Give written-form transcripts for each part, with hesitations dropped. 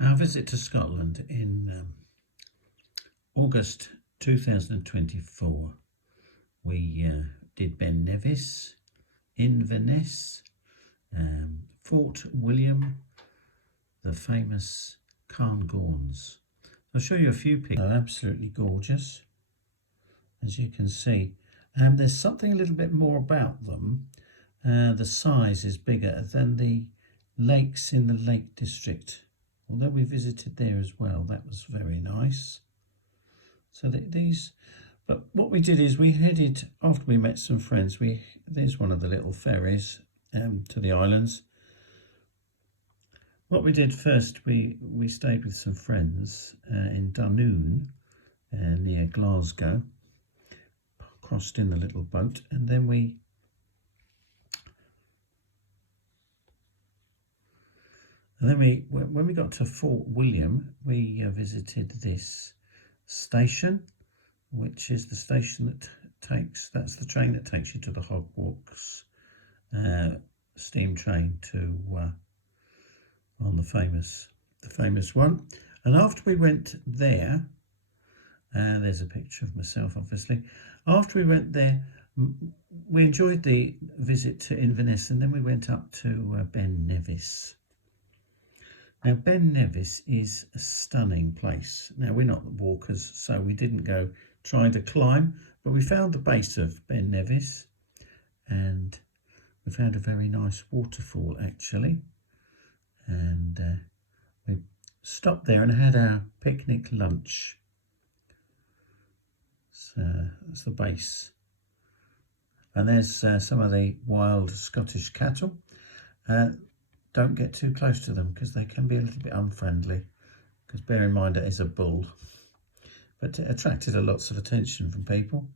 Our visit to Scotland in August 2024. We did Ben Nevis, Inverness, Fort William, the famous Cairngorms. I'll show you a few pictures. They're absolutely gorgeous, as you can see. There's something a little bit more about them. The size is bigger than the lakes in the Lake District. Although we visited there as well, that was very nice. So but what we did is we headed, after we met some friends, there's one of the little ferries to the islands. What we did first, we stayed with some friends in Dunoon near Glasgow, crossed in the little boat, and then when we got to Fort William, we visited this station, which is the station that's the train that takes you to the Hogwarts steam train on the famous one. And after we went there, there's a picture of myself, obviously. After we went there, we enjoyed the visit to Inverness, and then we went up to Ben Nevis. Now, Ben Nevis is a stunning place. Now, we're not walkers, so we didn't go trying to climb, but we found the base of Ben Nevis, and we found a very nice waterfall, actually. And we stopped there and had our picnic lunch. So that's the base. And there's some of the wild Scottish cattle. Don't get too close to them because they can be a little bit unfriendly, because bear in mind it is a bull. But it attracted lots of attention from people.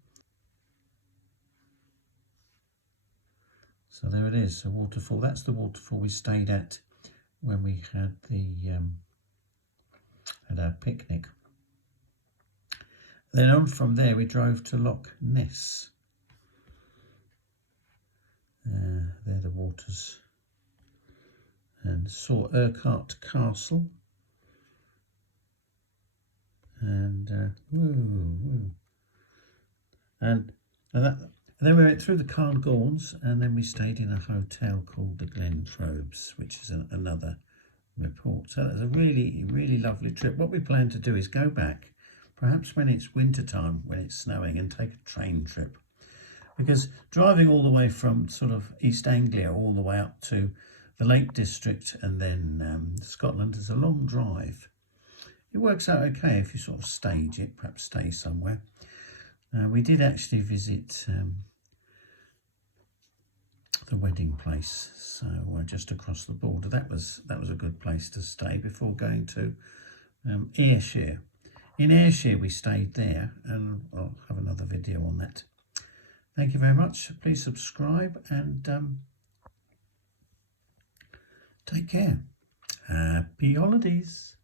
So there it is, a waterfall. That's the waterfall we stayed at when we had our picnic. Then on from there we drove to Loch Ness. They're the waters. And saw Urquhart Castle. And then we went through the Cairngorms, and then we stayed in a hotel called the Glentrobes, which is another report. So it was a really, really lovely trip. What we plan to do is go back, perhaps when it's winter time, when it's snowing, and take a train trip. Because driving all the way from sort of East Anglia all the way up to the Lake District and then Scotland is a long drive. It works out okay if you sort of stage it, perhaps stay somewhere. We did actually visit the wedding place, so just across the border. That was a good place to stay before going to Ayrshire. In Ayrshire we stayed there, and I'll have another video on that. Thank you very much. Please subscribe and take care. Happy holidays.